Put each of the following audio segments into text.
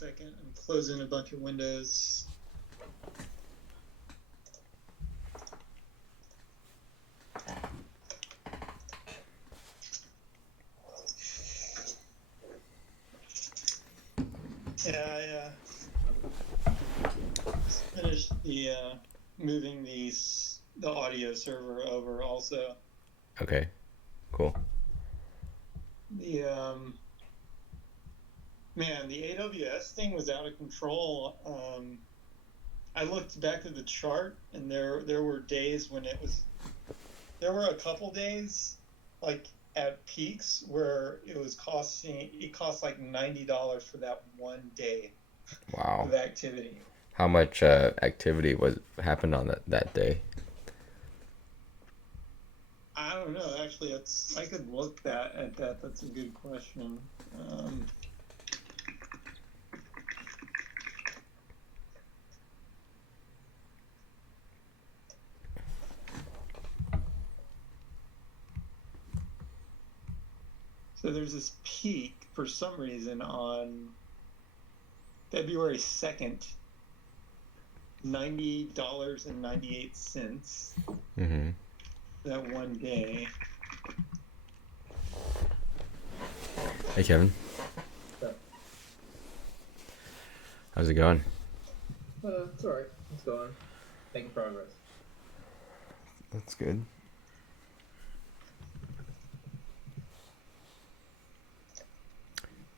second. I'm closing a bunch of windows. Yeah, I finished the moving the audio server over also. Okay, cool. The man, the AWS thing was out of control. I looked back at the chart, and there were days when there were a couple days like at peaks where it cost like $90 for that one day Wow. of activity. How much activity happened on that day? I don't know. Actually, I could look at that. That's a good question. So there's this peak for some reason on February 2nd, $90.98. Mm-hmm. That one day. Hey, Kevin. Yeah. How's it going? It's alright. It's going. Making progress. That's good.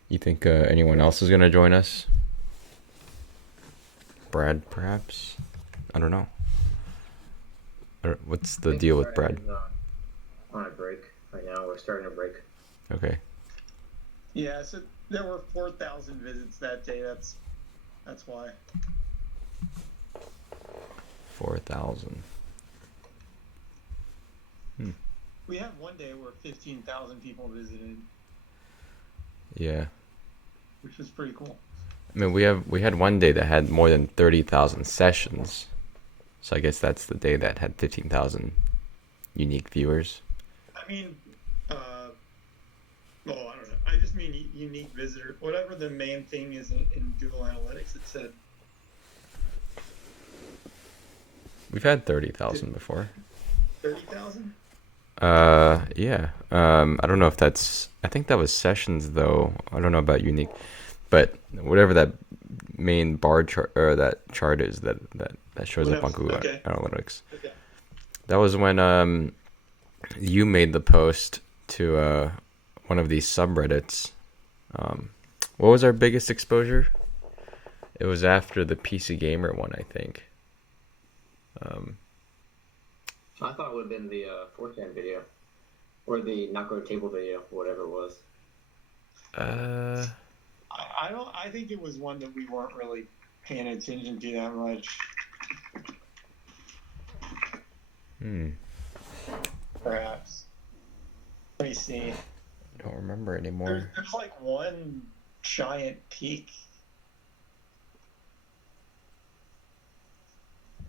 You think anyone else is going to join us? Brad, perhaps? I don't know. What's the deal with Brad? Is, on a break right now. We're starting a break. Okay. Yeah, so there were 4,000 visits that day. That's why. 4,000. We had one day where 15,000 people visited. Yeah. Which was pretty cool. I mean, we had one day that had more than 30,000 sessions. So I guess that's the day that had 15,000 unique viewers. I mean, well, I don't know. I just mean unique visitor. Whatever the main thing is in Google Analytics, it said. We've had 30,000 before. 30,000? Yeah. I don't know if I think that was sessions though. I don't know about unique, but whatever that main bar chart or that chart is that shows up on Google Analytics. Okay. That was when you made the post to one of these subreddits. What was our biggest exposure? It was after the PC Gamer one, I think. I thought it would have been the 4chan video. Or the Knock Over Table video, whatever it was. I think it was one that we weren't really paying attention to that much. Perhaps. Let me see. I don't remember anymore. There's like one giant peak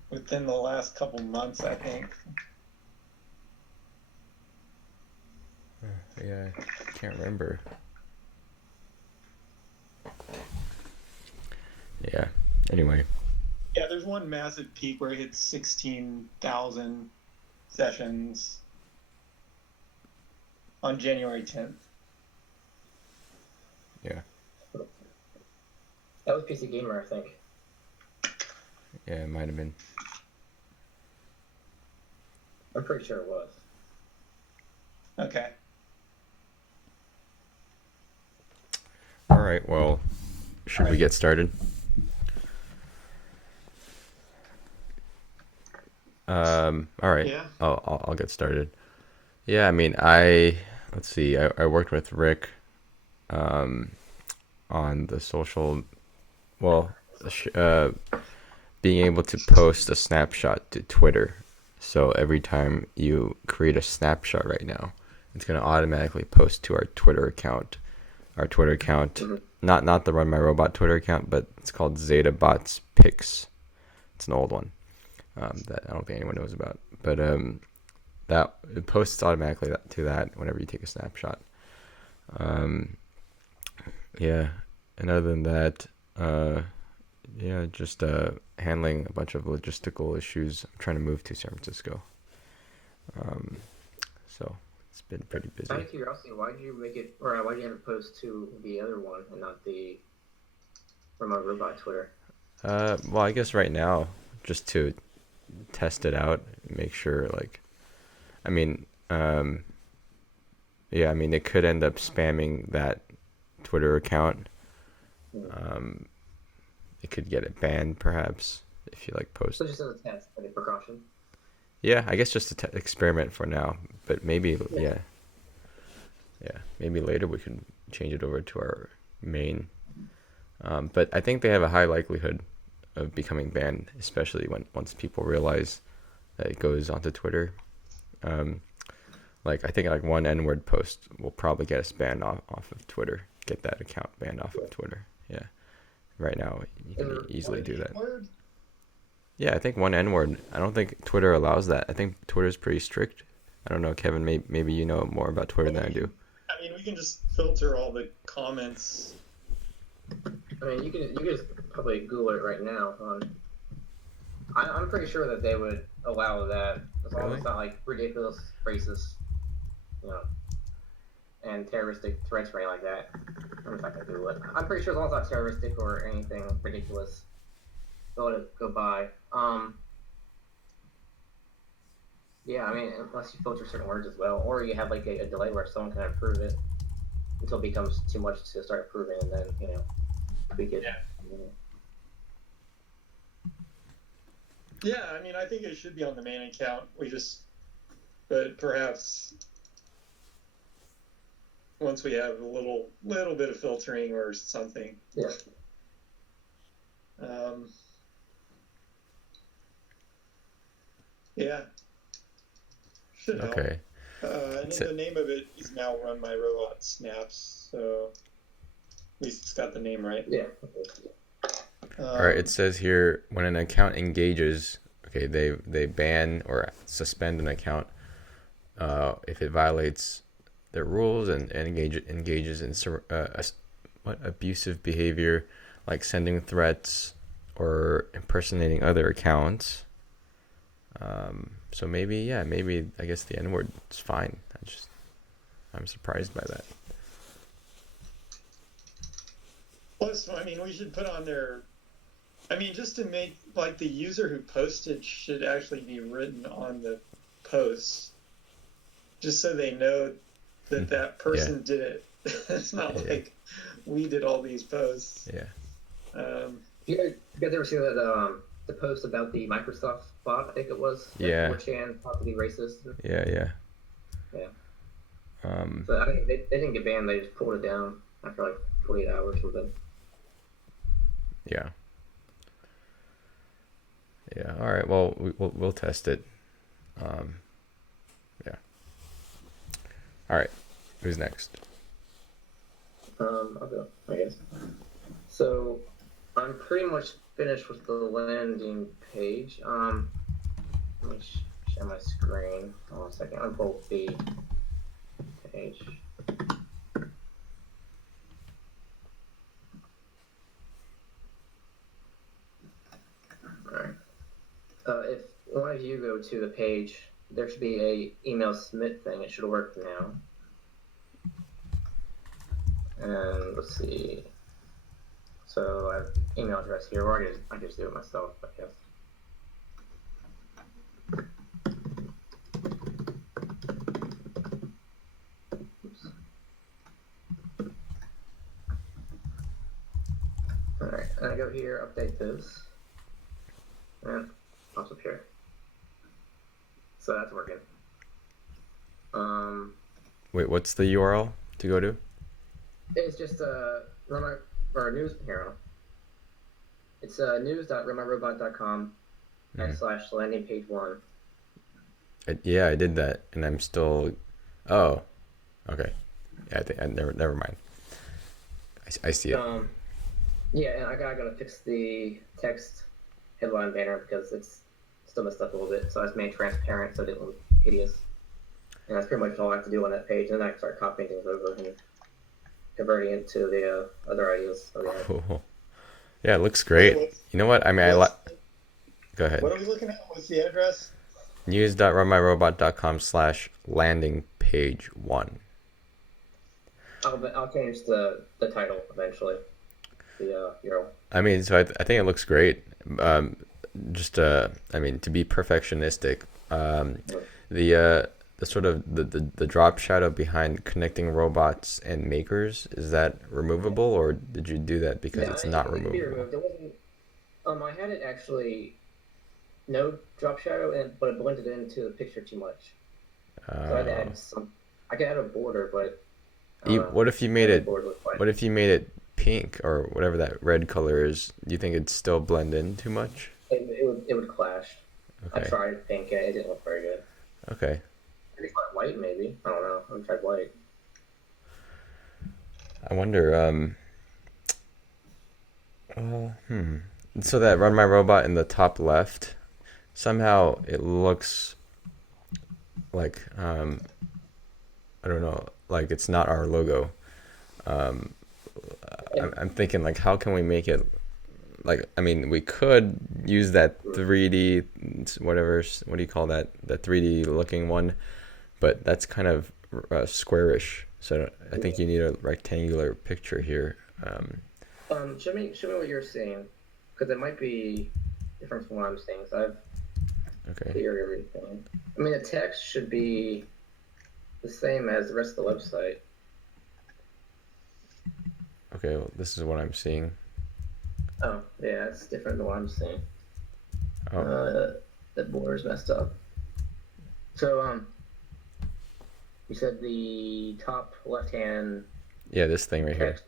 within the last couple months, I think. Yeah, I can't remember. Yeah, anyway. Yeah, there's one massive peak where it hits 16,000 sessions on January 10th. Yeah. That was PC Gamer, I think. Yeah, it might have been. I'm pretty sure it was. Okay. All right, well, should we get started? All right. Yeah. I'll get started. Yeah, I mean, let's see. I worked with Rick on the social, being able to post a snapshot to Twitter. So every time you create a snapshot right now, it's going to automatically post to our Twitter account. Our Twitter account, not the RunMyRobot Twitter account, but it's called ZetaBots Pics. It's an old one that I don't think anyone knows about. But that it posts automatically to that whenever you take a snapshot. Yeah, and other than that, Yeah, just handling a bunch of logistical issues. I'm trying to move to San Francisco. Um, so it's been pretty Out busy. of curiosity, why did you make it, or why did you have it post to the other one and not the Remote Robot Twitter? Well, I guess right now, just to test it out, make sure, like, I mean, yeah, I mean, it could end up spamming that Twitter account. Um, it could get it banned, perhaps, if you like post. So just as a test, as a precaution. Yeah, I guess just a experiment for now, but maybe, Yeah. yeah, maybe later we can change it over to our main. But I think they have a high likelihood of becoming banned, especially once people realize that it goes onto Twitter. Like I think like one N-word post will probably get us banned off of Twitter. Get that account banned off of Twitter. Yeah. Right now you can easily do that. Word? Yeah, I think one N-word. I don't think Twitter allows that. I think Twitter's pretty strict. I don't know, Kevin. Maybe you know more about Twitter than I do. I mean, we can just filter all the comments. I mean, you can just probably Google it right now. I'm pretty sure that they would allow that as long as it's not like ridiculous, racist, you know, and terroristic threats or anything like that. I'm just not gonna Google it. I'm pretty sure as long as it's not terroristic or anything ridiculous, they'll let it go by. Yeah, I mean, unless you filter certain words as well, or you have like a delay where someone can approve it until it becomes too much to start approving, and then tweak it. Yeah. Yeah, I mean, I think it should be on the main account. But perhaps once we have a little bit of filtering or something. Yeah. Yeah. Should help. Okay. And the name of it is now RunMyRobot Snaps, so at least it's got the name right. Yeah. All right. It says here when an account engages, okay, they ban or suspend an account if it violates their rules and engages in abusive behavior, like sending threats or impersonating other accounts. So maybe I guess the N-word is fine. I'm surprised by that. Plus, I mean, we should put on there. I mean, just to make like the user who posted should actually be written on the post, just so they know that person did it. It's not like we did all these posts. Yeah. You guys ever see that the post about the Microsoft bot? I think it was. Yeah. 4chan possibly racist. Yeah. So I think they didn't get banned. They just pulled it down after like 48 hours or something. Yeah. Yeah. All right. Well, we'll test it. Yeah. All right. Who's next? I'll go, I guess. So I'm pretty much finished with the landing page. Let me share my screen. Hold on a second. I'll pull the page. Alright. If one of you go to the page, there should be a email submit thing. It should work now. And let's see. So I have email address here, or I can just do it myself, I guess. Oops. Alright, and I go here, update this, and pops up here. So that's working. Wait, what's the URL to go to? It's just or news here. It's news.runmyrobot.com / landing page 1. Yeah, I did that, and I'm still. Oh, okay. Yeah, I think never mind. I see it. Yeah, and I gotta fix the text headline banner because it's still messed up a little bit. So I just made it transparent so it didn't look hideous. And that's pretty much all I have to do on that page. And then I can start copying things over and converting it to the other ideas. Cool. Yeah, it looks Wait, great. You know what? I mean, what's go ahead. what are we looking at? What's the address? News.runmyrobot.com/landing page 1. I'll change the title eventually. The URL. I mean, so I think it looks great. Um, I mean, to be perfectionistic, the sort of the drop shadow behind connecting robots and makers, is that removable, or did you do that because Yeah, it's not it can be removable? removed. It wasn't. I had it actually no drop shadow, but it blended into the picture too much. So I had to Uh, add some. I could add a border, but I don't know. what if you I made think the it border was fine. what if you made it pink or whatever that red color is? Do you think it'd still blend in too much? It would clash. I Okay. tried pink and it didn't look very good. Okay. Maybe try white, maybe. I don't know. I haven't tried white. I wonder. So that Run My Robot in the top left, somehow it looks like I don't know, like it's not our logo. Um, I'm thinking like, how can we make it like? I mean, we could use that 3D, whatever. What do you call that? The 3D looking one, but that's kind of squarish. So I think you need a rectangular picture here. Show me what you're seeing, because it might be different from what I'm seeing. So I've Okay. cleared everything. I mean, the text should be the same as the rest of the website. Okay. Well, this is what I'm seeing. Oh, yeah, it's different than what I'm seeing. Oh, The border's messed up. So, you said the top left-hand yeah, this thing right here. text.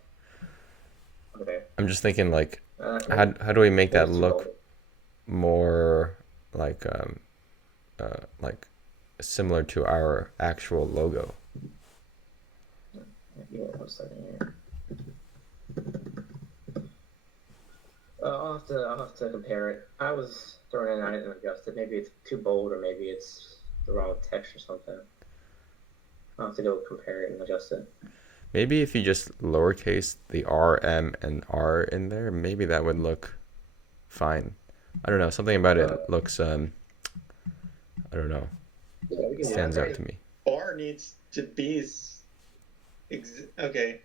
Okay. I'm just thinking like, Maybe, how do we make maybe that it's too bold. look more like similar to our actual logo? Give me 1 second here. I'll have to compare it. I was throwing in, I didn't adjust it. Maybe it's too bold, or maybe it's the wrong text or something. I'll have to go compare it and adjust it. Maybe if you just lowercase the R, M, and R in there, maybe that would look fine. I don't know. Something about Uh, it looks I don't know. yeah, we can do that. Stands out Okay, to me. bar needs to be okay.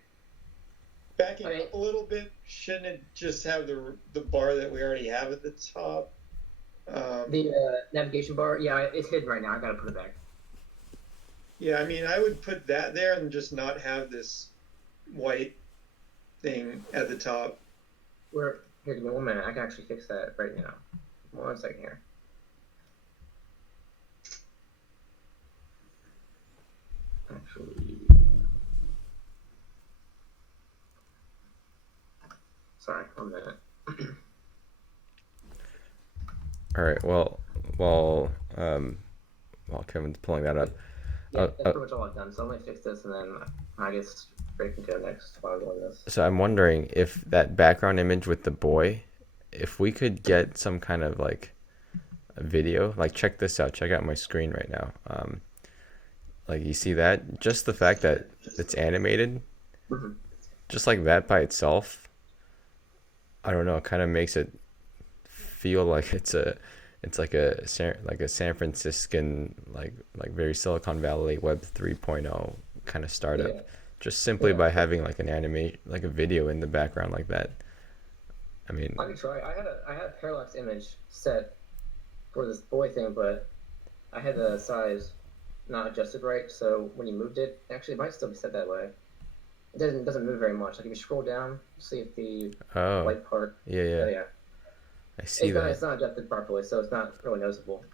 Backing I mean, up a little bit, shouldn't it just have the bar that we already have at the top? the navigation bar, yeah, it's hidden right now. I gotta put it back. Yeah, I mean, I would put that there and just not have this white thing at the top. Here, give me 1 minute. I can actually fix that right now. 1 second here. Actually, sorry, 1 minute. All right. Well, while while Kevin's pulling that up, Yeah, uh, that's uh, pretty much all I've done. So let me fix this, and then I guess break into the next while I'm doing this. so I'm wondering if that background image with the boy, if we could get some kind of like a video, like check this out. Check out my screen right now. Like you see that? Just the fact that it's animated, Mm-hmm. just like that by itself, I don't know, it kind of makes it feel like it's like a San Franciscan like very Silicon Valley Web 3.0 kind of startup, Yeah, just simply yeah. by having like an animate like a video in the background like that. I mean, I could try. I had a parallax image set for this boy thing, but I had the size not adjusted right. So when you moved it, actually, it might still be set that way. It doesn't move very much. Like if you scroll down, see if the oh white part. yeah, Oh yeah, yeah, I see that. it's not adjusted properly, so it's not really noticeable.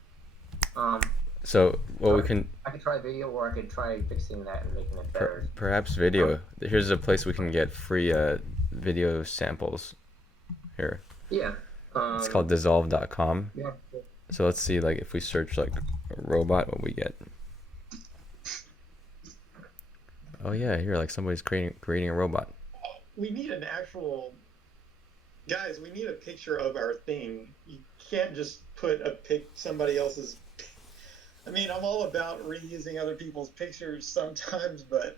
Um, So what we so can I could try video, or I could try fixing that and making it better. perhaps video. Here's a place we can get free video samples here. Yeah. It's called dissolve.com. Yeah. So let's see, like, if we search like robot, what we get. Oh yeah, here, like somebody's creating a robot. We need an actual guys. We need a picture of our thing. You can't just put somebody else's. I mean, I'm all about reusing other people's pictures sometimes, but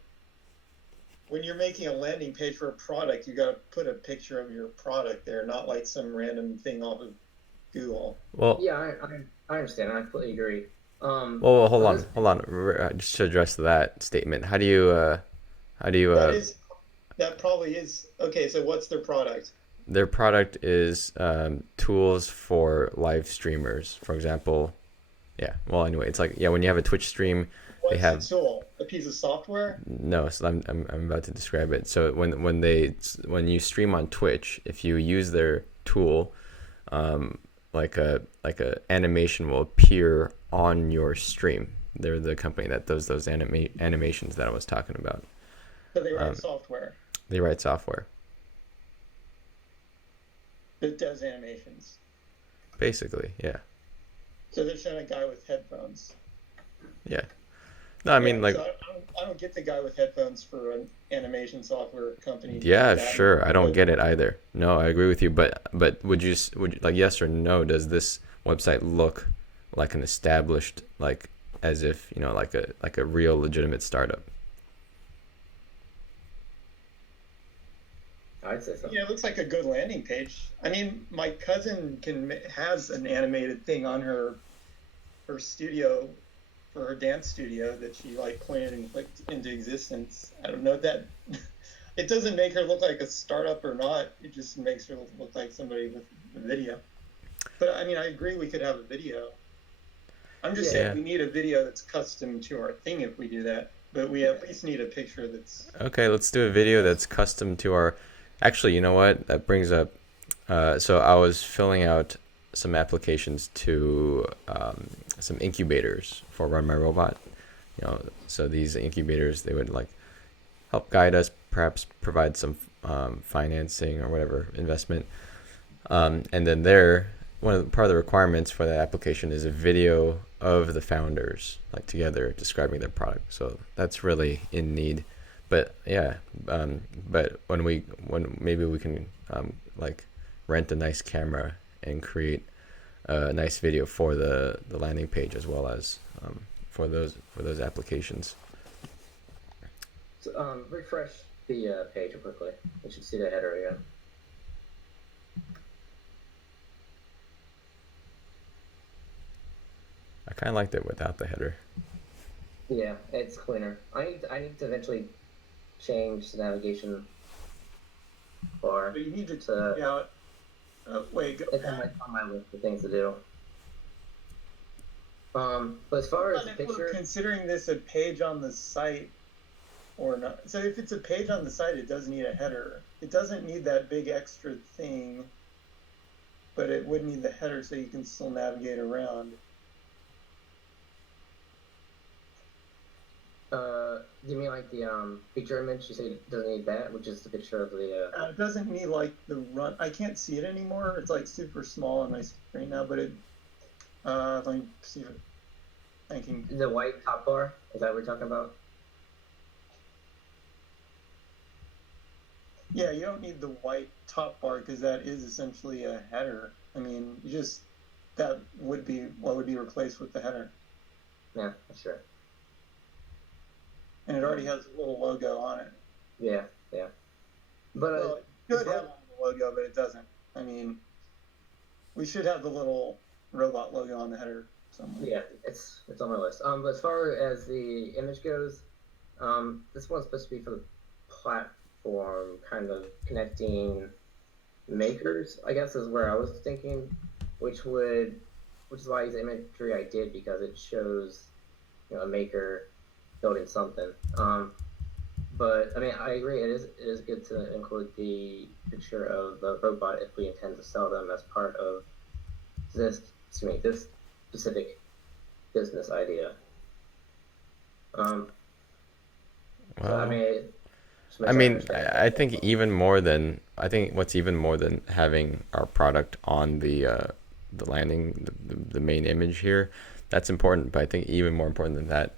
when you're making a landing page for a product, you got to put a picture of your product there, not like some random thing off of Google. Well, Yeah, I understand. I completely agree. well, hold On on, this, hold on. Just to address that statement, how do you That is, that probably is okay. So what's their product? their product is tools for live streamers, for example. Yeah. Well, anyway, it's like, yeah, when you have a Twitch stream, they What's the have tool? A piece of software? no. So I'm about to describe it. So when you stream on Twitch, if you use their tool, um, like a animation will appear on your stream. They're the company that does those animations that I was talking about. So they write Um, software they write software, that does animations. basically. Yeah. So they're showing a guy with headphones. Yeah. No, I mean Yeah, like, so I don't get the guy with headphones for an animation software company. yeah, That sure. I don't but get it either. No, I agree with you. But would you, like, yes or no? Does this website look like an established, like, as if, like a real legitimate startup? I'd say so. yeah, it looks like a good landing page. I mean, my cousin has an animated thing on her studio for her dance studio that she like pointed and clicked into existence. I don't know that it doesn't make her look like a startup or not. It just makes her look like somebody with a video. But I mean, I agree we could have a video. I'm just Yeah. saying we need a video that's custom to our thing if we do that. But we at least need a picture that's Okay, let's do a video that's custom to our. Actually, you know what? That brings up. So I was filling out some applications to some incubators for RunMyRobot. So these incubators, they would like help guide us, perhaps provide some financing or whatever investment. And then part of the requirements for that application is a video of the founders, like together describing their product. So that's really in need. But yeah, but when maybe we can like rent a nice camera and create a nice video for the landing page as well as for those applications. So, refresh the page quickly. You should see the header again. I kind of liked it without the header. Yeah, it's cleaner. I need to eventually change the navigation bar but you need to to. take out wait, go It's back. on my list of things to do. But as far as the If we're picture, considering this a page on the site or not. So if it's a page on the site, it does need a header. It doesn't need that big extra thing, but it would need the header so you can still navigate around. do you mean like the picture image? You say it doesn't need that, which is the picture of the. It doesn't need like the run. I can't see it anymore. It's like super small on my screen now, but it. Let me see if it. Thinking. The white top bar? Is that what we're talking about? Yeah, you don't need the white top bar because that is essentially a header. I mean, that would be what would be replaced with the header, Yeah, that's right. and it already has a little logo on it. Yeah. But Well, it should have a logo, but it doesn't. I mean, we should have the little robot logo on the header somewhere. yeah, it's on my list. But as far as the image goes, this one's supposed to be for the platform, kind of connecting makers, I guess is where I was thinking, which is why I use the imagery I did, because it shows, a maker building something. But I mean, I agree. It is good to include the picture of the robot if we intend to sell them as part of this specific business idea. So, I mean, I think I think what's even more than having our product on the landing, the main image here, that's important. But I think even more important than that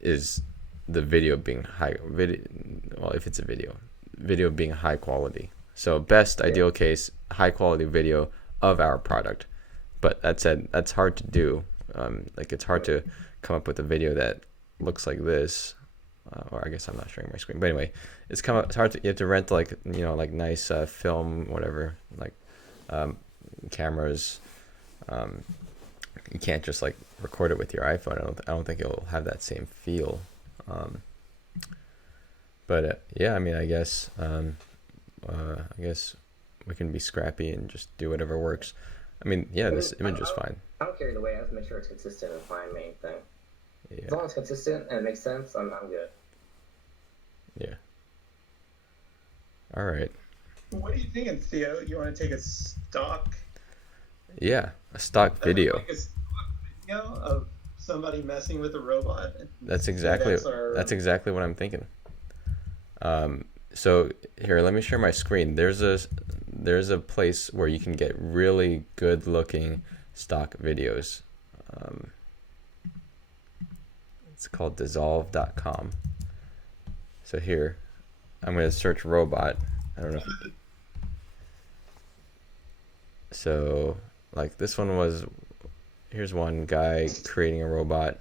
is the video being well, if it's a video being high quality. So best ideal case, high quality video of our product. But that said, that's hard to do. Like it's hard to come up with a video that looks like this or I guess I'm not showing my screen. But anyway, it's hard to, you have to rent like, like nice film, whatever, like cameras. You can't just like record it with your iPhone. I don't think it'll have that same feel. But yeah, I mean, I guess we can be scrappy and just do whatever works. I mean, yeah, this image is fine. I don't care either way. I have to make sure it's consistent and find main thing. Yeah. As long as it's consistent and it makes sense, I'm good. Yeah. All right. What are you thinking, Theo? You want to take a stock? Yeah, a stock video. Like a stock video of somebody messing with a robot. That's exactly what I'm thinking. So here, let me share my screen. There's a place where you can get really good looking stock videos. It's called dissolve.com. So here, I'm going to search robot. I don't know if you... So like this one was, here's one guy creating a robot.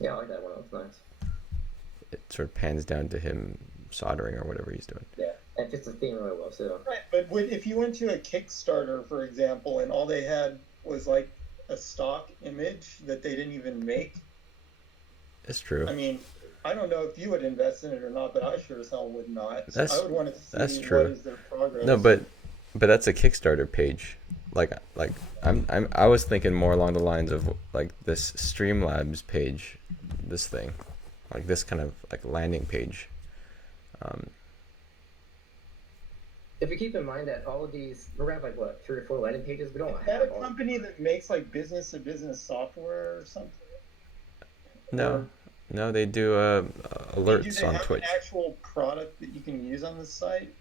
Yeah, I like that one. That's nice. It sort of pans down to him soldering or whatever he's doing. Yeah, and fits the theme really well too. Right, but if you went to a Kickstarter, for example, and all they had was like a stock image that they didn't even make. It's true. I mean, I don't know if you would invest in it or not, but I sure as hell would not. I would want to see that's true. What is their progress. No, but that's a Kickstarter page. Like I was thinking more along the lines of like this Streamlabs page, this thing, like this kind of like landing page. If you keep in mind that all of these, we're gonna have like what, 3 or 4 landing pages. We don't have. Is that a company that makes like business to business software or something? No, they do alerts on Twitch. An actual product that you can use on the site?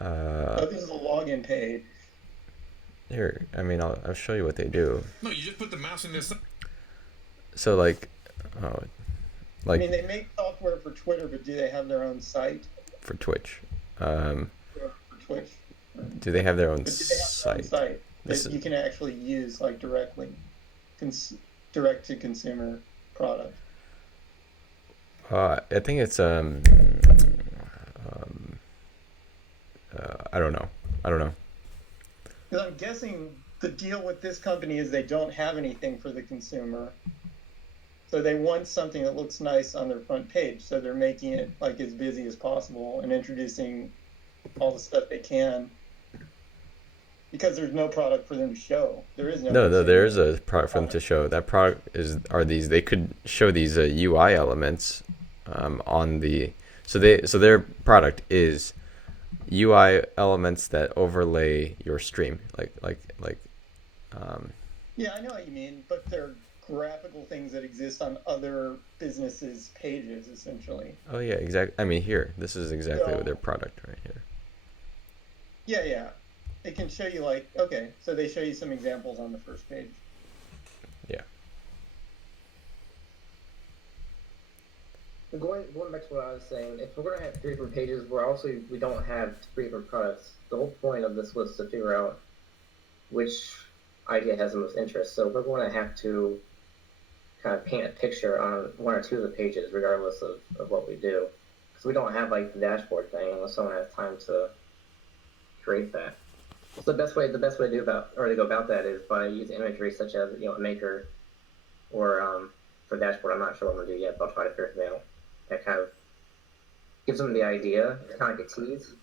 This is a login page. Here, I mean, I'll show you what they do. No, you just put the mouse in this. So like, I mean, they make software for Twitter, but do they have their own site? For Twitch. For Twitch. Do they have their own site? That you can actually use like directly, direct to consumer product. I think it's I don't know. Because I'm guessing the deal with this company is they don't have anything for the consumer. So they want something that looks nice on their front page. So they're making it like as busy as possible and introducing all the stuff they can. Because there's no product for them to show. There is no. No, there is a product for them to show. That product are these. They could show these UI elements on the. So their product is UI elements that overlay your stream, like. Yeah, I know what you mean, but they're graphical things that exist on other businesses' pages, essentially. Oh yeah, exactly. I mean, here, this is exactly their product right here. Yeah. It can show you like, okay, so they show you some examples on the first page. Yeah. Going back to what I was saying, if we're going to have 3 different pages, we don't have 3 different products. The whole point of this was to figure out which idea has the most interest. So we're going to have to kind of paint a picture on 1 or 2 of the pages, regardless of what we do. Because we don't have like the dashboard thing unless someone has time to create that. So the best way to go about that is by using imagery such as a maker, or for dashboard. I'm not sure what I'm gonna do yet, but I'll try to figure something out. That kind of gives them the idea. It's kind of like a tease.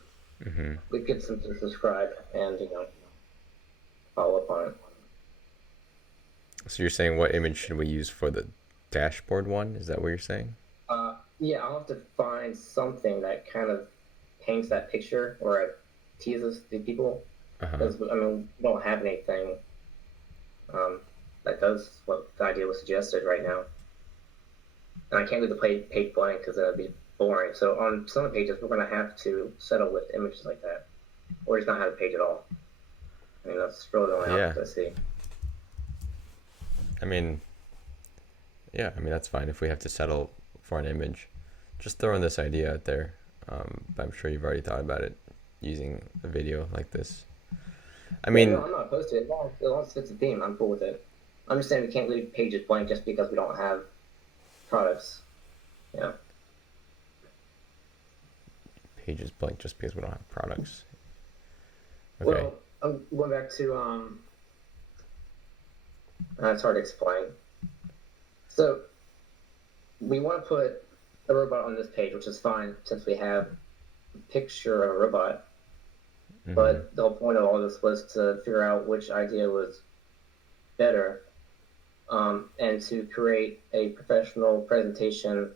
Mm-hmm. It gets them to subscribe and follow up on it. So you're saying what image should we use for the dashboard one? Is that what you're saying? Yeah, I'll have to find something that kind of paints that picture or teases the people. Because we don't have anything that does what the idea was suggested right now, and I can't leave the page blank because that would be boring. So on some of the pages, we're going to have to settle with images like that, or just not have a page at all. I mean, that's really the only option I see. I mean, that's fine if we have to settle for an image. Just throwing this idea out there, but I'm sure you've already thought about it using a video like this. I mean, I'm not opposed to it. As long as it fits the theme, I'm cool with it. I'm just saying we can't leave pages blank just because we don't have products. Yeah. Pages blank just because we don't have products. Okay. Well, I'm going back to it's hard to explain. So we want to put a robot on this page, which is fine since we have a picture of a robot. Mm-hmm. But the whole point of all this was to figure out which idea was better, and to create a professional presentation.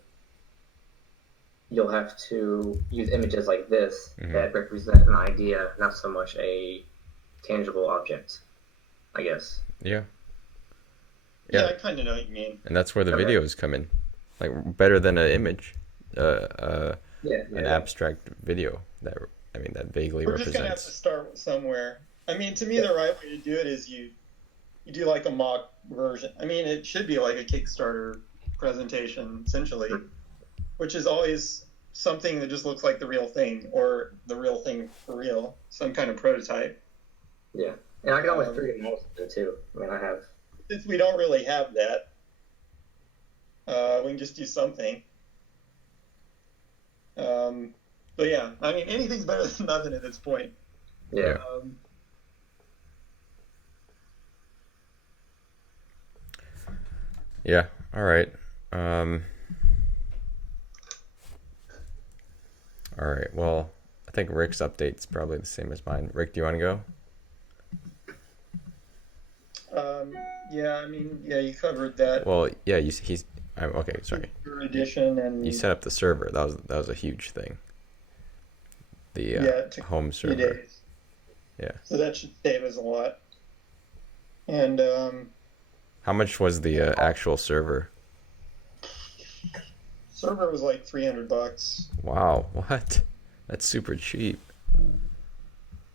You'll have to use images like this that represent an idea, not so much a tangible object, I guess. Yeah. Yeah, I kind of know what you mean. And that's where the videos come in. Like, better than an image. An abstract video that vaguely We're represents. just gonna have to start somewhere. I mean, to me, the right way to do it is you do like a mock version. I mean, it should be like a Kickstarter presentation, essentially, which is always something that just looks like the real thing, or the real thing for real, some kind of prototype. Yeah, and I can always 3D model something too. I mean, I have. Since we don't really have that, we can just do something. But yeah, I mean, anything's better than nothing at this point. Yeah. Yeah. All right. All right. Well, I think Rick's update's probably the same as mine. Rick, do you want to go? Yeah. I mean, yeah, you covered that. Well, yeah. He's. Okay. Sorry. Edition and You set up the server. That was a huge thing. The home server. 2 days. Yeah. So that should save us a lot. And how much was the actual server? Server was like $300. Wow, what? That's super cheap.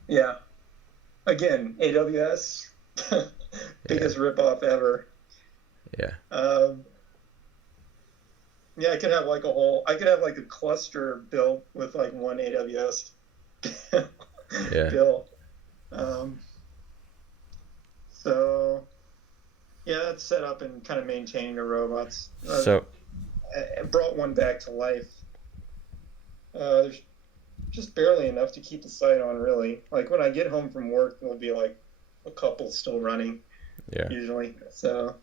Yeah. Again, AWS, biggest ripoff ever. Yeah. Yeah, I could have like a cluster built with like one AWS bill. So yeah, that's set up and kind of maintaining the robots. So I brought one back to life. There's just barely enough to keep the site on, really. Like when I get home from work, there'll be like a couple still running. Yeah. Usually, so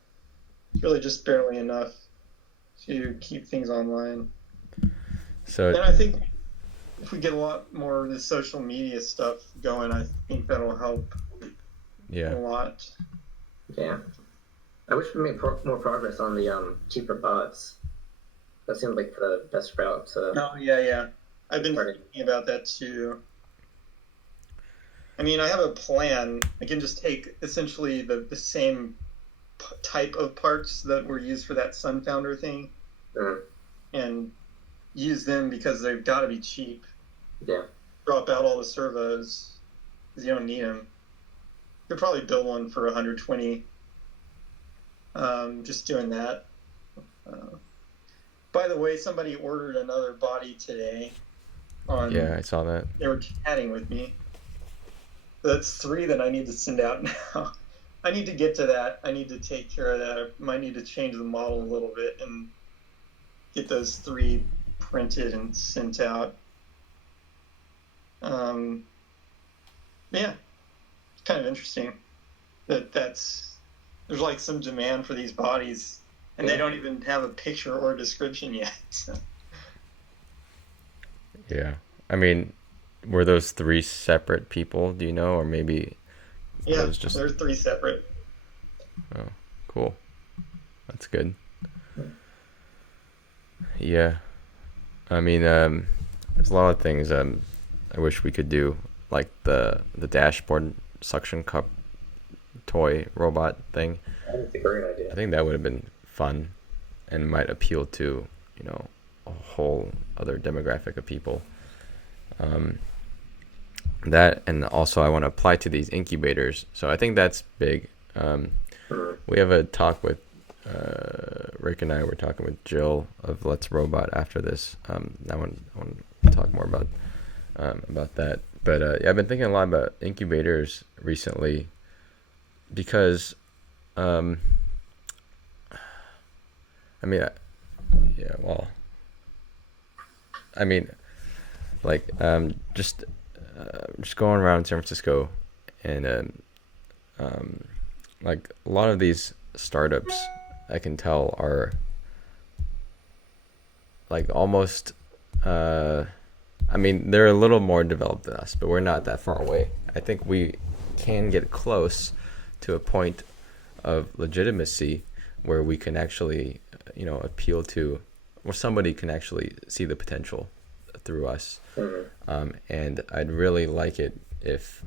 it's really just barely enough to keep things online. So, and I think if we get a lot more of the social media stuff going, I think that'll help. Yeah. A lot. Yeah. I wish we made more progress on the cheaper bots. That seems like the best route to. Oh yeah. I've been thinking about that too. I mean, I have a plan. I can just take essentially the same type of parts that were used for that Sunfounder thing, and use them because they've got to be cheap. Yeah. Drop out all the servos because you don't need them. Could probably build one for 120. Just doing that. By the way, somebody ordered another body today. Yeah, I saw that. They were chatting with me. That's 3 that I need to send out now. I need to get to that. I need to take care of that. I might need to change the model a little bit and get those 3 printed and sent out. Yeah, it's kind of interesting there's like some demand for these bodies, and they don't even have a picture or a description yet. Yeah, I mean, were those 3 separate people? Do you know, or maybe? Yeah, they're 3 separate. Oh, cool. That's good. Yeah, I mean, there's a lot of things I wish we could do, like the dashboard suction cup toy robot thing. That's a great idea. I think that would have been fun, and might appeal to a whole other demographic of people. That, and also I want to apply to these incubators. So I think that's big. We have a talk with Rick, and I were talking with Jill of Let's Robot after this. I want to talk more about that. But yeah, I've been thinking a lot about incubators recently because I mean, yeah. Well, I mean, like just going around San Francisco, and like a lot of these startups, I can tell are like almost. I mean, they're a little more developed than us, but we're not that far away. I think we can get close to a point of legitimacy where we can actually, appeal to, where somebody can actually see the potential through us. And I'd really like it if,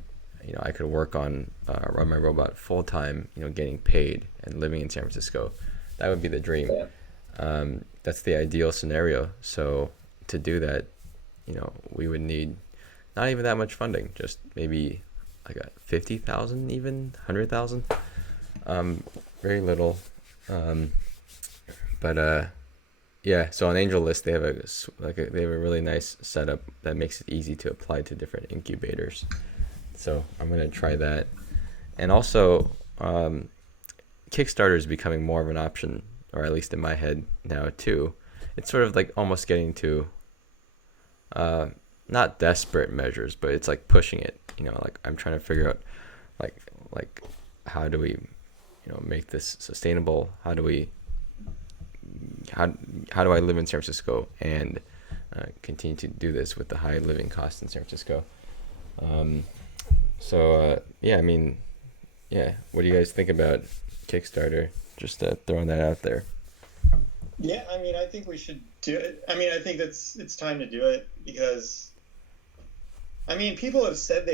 I could work on Run My Robot full time, getting paid and living in San Francisco. That would be the dream. That's the ideal scenario. So to do that, we would need not even that much funding, just maybe like a 50,000, even 100,000. Very little. But yeah. So on AngelList, they have a really nice setup that makes it easy to apply to different incubators. So I'm gonna try that, and also Kickstarter is becoming more of an option, or at least in my head now too. It's sort of like almost getting to not desperate measures, but it's like pushing it. Like I'm trying to figure out like how do we make this sustainable? How do I live in San Francisco and continue to do this with the high living costs in San Francisco? Yeah, I mean, yeah. What do you guys think about Kickstarter? Just throwing that out there. Yeah, I mean, I think we should do it. I mean, I think it's time to do it because, I mean, people have said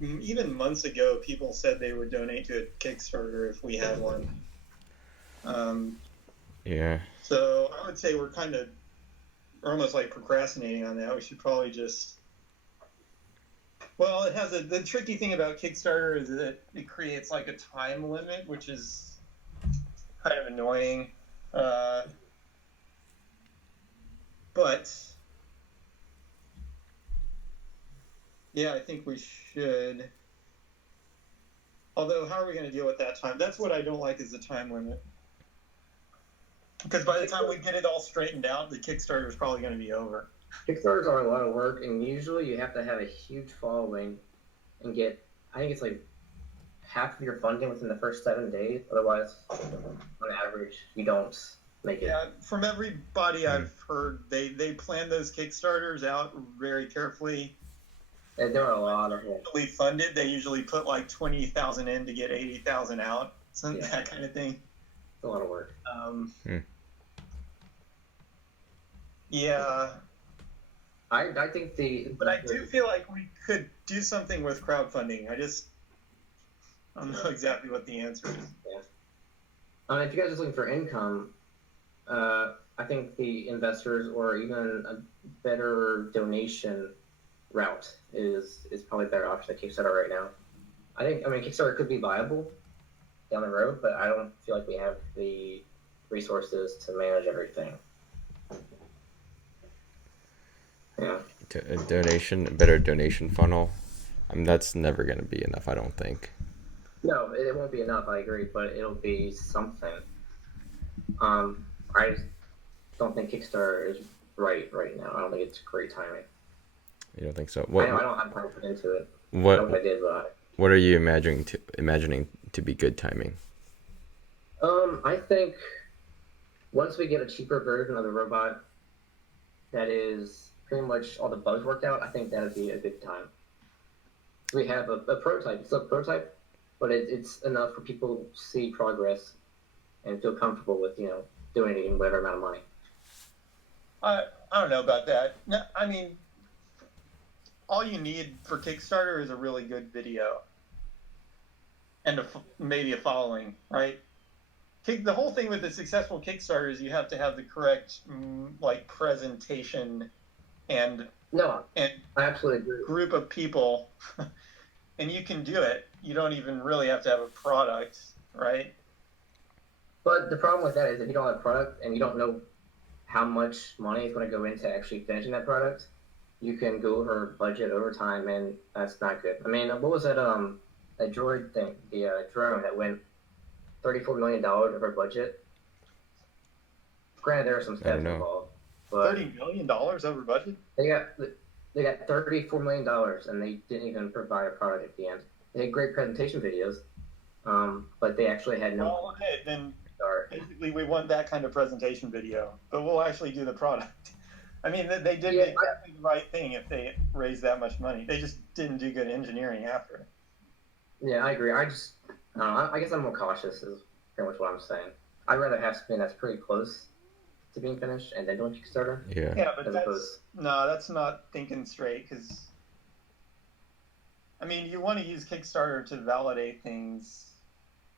even months ago, people said they would donate to a Kickstarter if we had one. Yeah. So I would say we're almost like procrastinating on that. We should probably just. Well, the tricky thing about Kickstarter is that it creates like a time limit, which is kind of annoying. But yeah, I think we should. Although, how are we going to deal with that time? That's what I don't like, is the time limit. Because by the time we get it all straightened out, the Kickstarter is probably going to be over. Kickstarters are a lot of work, and usually you have to have a huge following and get, I think it's like half of your funding within the first 7 days. Otherwise, on average, you don't make it. Yeah, from everybody I've heard, they plan those Kickstarters out very carefully. And there are a lot of them. Usually funded, they usually put like 20,000 in to get 80,000 out, so that kind of thing. It's a lot of work. Yeah. I think But I do feel like we could do something with crowdfunding. I don't know exactly what the answer is. Yeah. If you guys are looking for income, I think the investors or even a better donation route is probably a better option than Kickstarter right now. I mean, Kickstarter could be viable down the road, but I don't feel like we have the resources to manage everything. Yeah. A better donation funnel. I mean, that's never going to be enough, I don't think. No, it won't be enough, I agree, but it'll be something. I just don't think Kickstarter is right now. I don't think it's great timing. You don't think so? I don't have time to put into it. What I did, but what are you imagining to be good timing? I think once we get a cheaper version of the robot that is pretty much all the bugs worked out, I think that would be a good time. We have a prototype. It's a prototype, but it's enough for people to see progress and feel comfortable with, donating whatever amount of money. I don't know about that. No, I mean, all you need for Kickstarter is a really good video and maybe a following, right? The whole thing with a successful Kickstarter is you have to have the correct presentation and I absolutely agree. Group of people, and you can do it. You don't even really have to have a product, right? But the problem with that is if you don't have a product and you don't know how much money is going to go into actually finishing that product, you can go over budget over time, and that's not good. I mean, what was that droid thing, the drone that went $34 million over budget? Granted, there are some I don't stats know. involved, but $30 million over budget. they got $34 million, and they didn't even provide a product at the end. They had great presentation videos, but they actually had no. Well, okay, then start. basically we want that kind of presentation video, but we'll actually do the product. I mean, they did Yeah, exactly the right thing if they raised that much money. They just didn't do good engineering after. yeah, I agree. I don't know. I guess I'm more cautious. Is pretty much what I'm saying. I'd rather have something that's pretty close to being finished and then doing Kickstarter. Yeah. Yeah, but that's not thinking straight, because I mean, you want to use Kickstarter to validate things,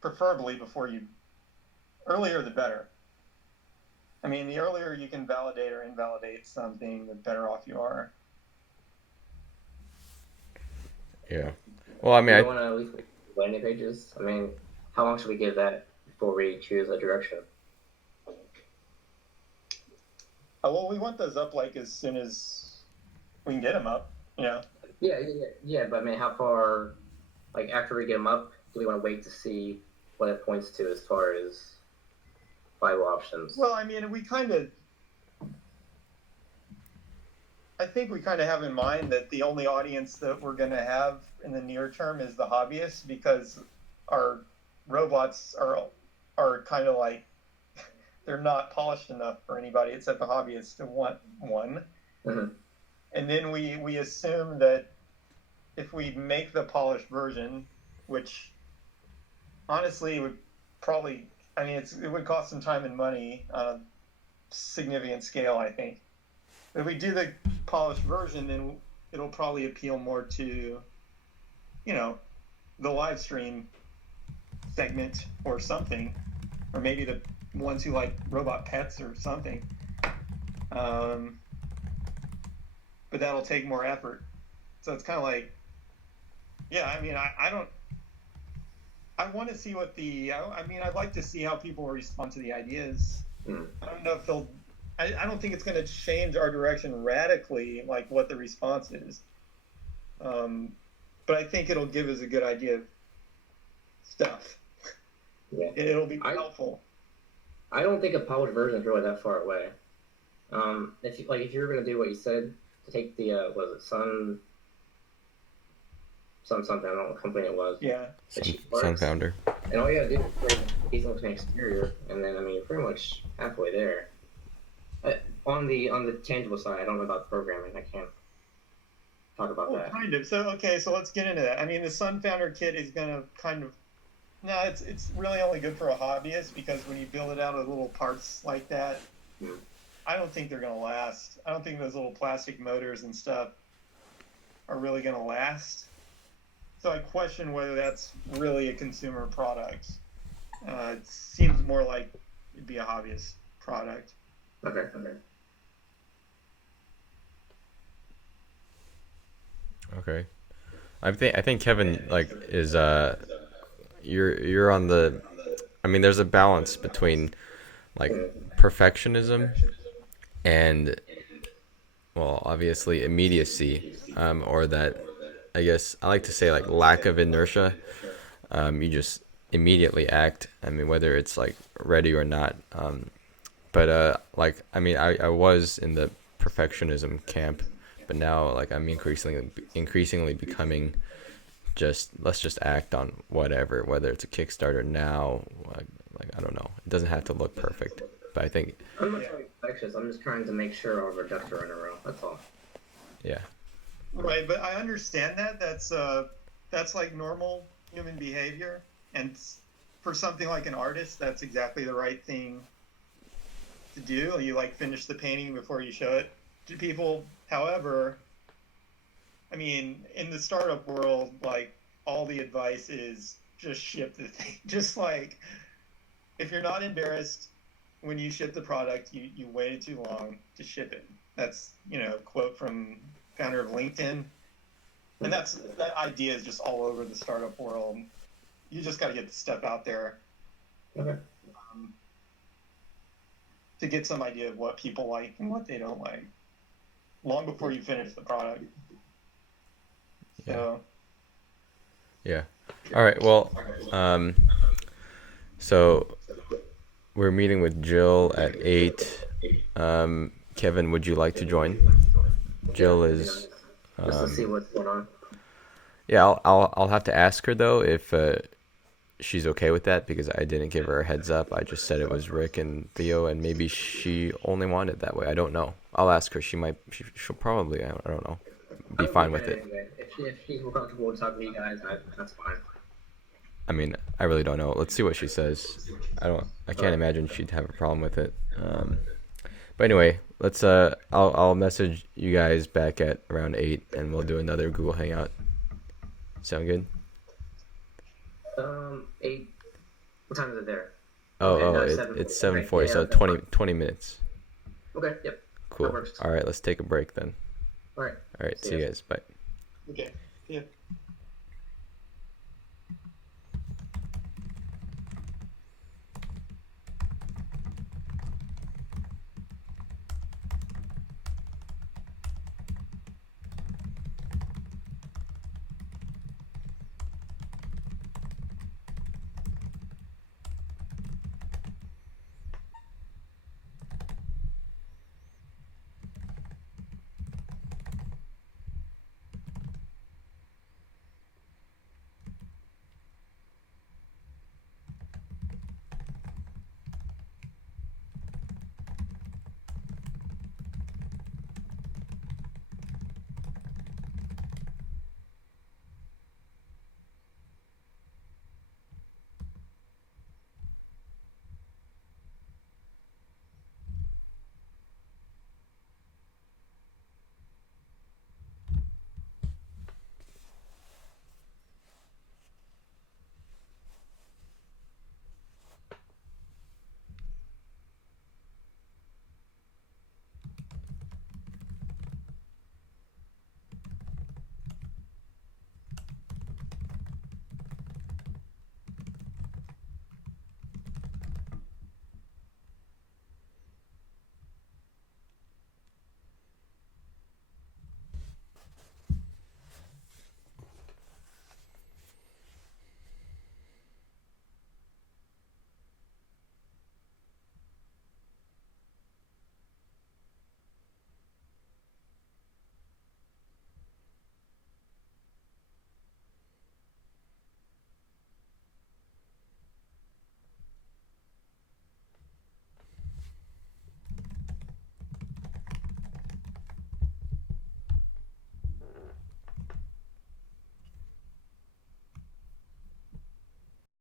preferably earlier the better. I mean, the earlier you can validate or invalidate something, the better off you are. Yeah. Well, I mean, You want to at least make landing pages. I mean, how long should we give that before we choose a direction? Well, we want those up like as soon as we can get them up. Yeah. But I mean, how far? Like after we get them up, do we want to wait to see what it points to as far as viable options? Well, I mean, I think we kind of have in mind that the only audience that we're going to have in the near term is the hobbyists, because our robots are kind of like, they're not polished enough for anybody except the hobbyists to want one. Mm-hmm. And then we assume that if we make the polished version, which honestly would probably, I mean, it would cost some time and money on a significant scale, I think. If we do the polished version, then it'll probably appeal more to, the live stream segment or something, or maybe the ones who like robot pets or something. But that'll take more effort. So it's kind of like, yeah, I mean, I want to see I'd like to see how people respond to the ideas. I don't know if I don't think it's going to change our direction radically, like what the response is. But I think it'll give us a good idea of stuff. Yeah. It'll be helpful. I don't think a polished version is really that far away. If you were going to do what you said, to take the Sun something, I don't know what company it was. Yeah. Sunfounder. And all you gotta do is put a decent looking exterior, and then I mean you're pretty much halfway there. On the tangible side, I don't know about programming. I can't talk about that. Kind of. So let's get into that. I mean, the Sunfounder kit is gonna it's really only good for a hobbyist, because when you build it out of little parts like that, I don't think they're gonna last. I don't think those little plastic motors and stuff are really gonna last. So I question whether that's really a consumer product. It seems more like it'd be a hobbyist product. Okay. Okay. I think Kevin is you're on the, I mean, there's a balance between perfectionism and, well, obviously immediacy, or that, I guess I like to say lack of inertia. You just immediately act. I mean, whether it's ready or not. But I mean, I was in the perfectionism camp, but now I'm increasingly becoming let's just act on whatever, whether it's a Kickstarter now. I don't know. It doesn't have to look perfect, but I think I'm not trying to be perfectionist. I'm just trying to make sure all of our ducks are in a row. That's all. Yeah. Right, but I understand that. That's like normal human behavior, and for something like an artist, that's exactly the right thing to do. You finish the painting before you show it to people. However, I mean, in the startup world, all the advice is just ship the thing. Just if you're not embarrassed when you ship the product, you waited too long to ship it. That's quote from founder of LinkedIn, and that idea is just all over the startup world. You just got to get the stuff out there, to get some idea of what people like and what they don't like, long before you finish the product. So. Yeah. All right. Well, so we're meeting with Jill at 8. Kevin, would you like to join? Jill is. Just to see what's going on. Yeah, I'll have to ask her though if she's okay with that, because I didn't give her a heads up. I just said it was Rick and Theo, and maybe she only wanted it that way. I don't know. I'll ask her. She'll probably, I don't know, be fine with it. If she's more comfortable with talking to you guys, that's fine. I mean, I really don't know. Let's see what she says. I can't imagine she'd have a problem with it. But anyway, I'll message you guys back at around 8, and we'll do another Google Hangout. Sound good? 8. What time is it there? It's 7:40, okay, so yeah, 20 minutes. Okay, yep. Cool. All right, let's take a break then. All right. See you guys. Bye. Okay. Yeah.